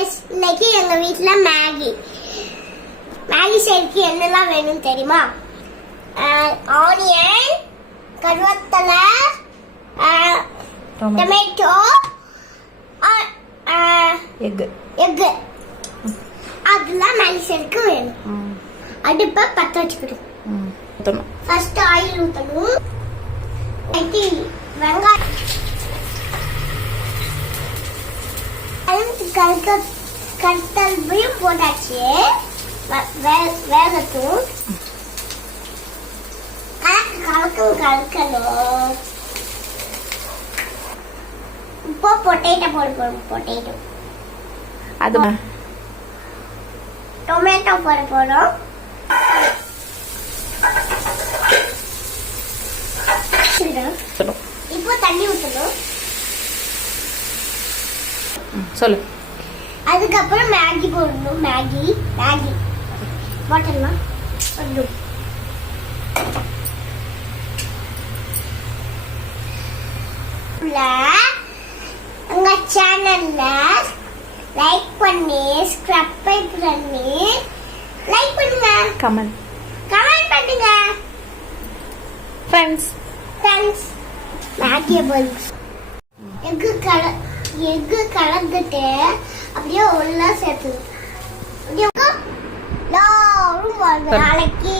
Guys இன்னைக்கு எங்க வீட்ல மேகி செய்யறதுக்கு என்னெல்லாம் வேணும் தெரியுமா? ஆனியன், கருவேப்பிலை, டொமேட்டோ, எக் அதெல்லாம் மேகி செய்யறதுக்கு வேணும். அடுப்பை பற்ற வச்சுக்கணும். ஃபர்ஸ்ட் ஆயில் ஊற்றணும். வெங்காயம் கட்டல்பையும் போட்டாச்சு. வேகட்டும். கலக்கணும். இப்போ பொட்டேட்டோ போட போறோம். பொட்டேட்டோ அது டொமேட்டோ போட போறோம். இப்போ தண்ணி ஊற்றணும். சொல்லு. அதுக்கப்புறம் மேகி போடணும். மேகி போட்டலாம். உங்க சேனல்ல லைக் பண்ணி சப்ஸ்கிரைப் பண்ணி லைக் பண்ணுங்க. கமெண்ட் பண்ணுங்க. ஃப்ரெண்ட்ஸ் மேகி பல்ஸ் எக்கு கலந்துட்டு அப்படியே ஒண்ணா சேர்த்து நாளைக்கு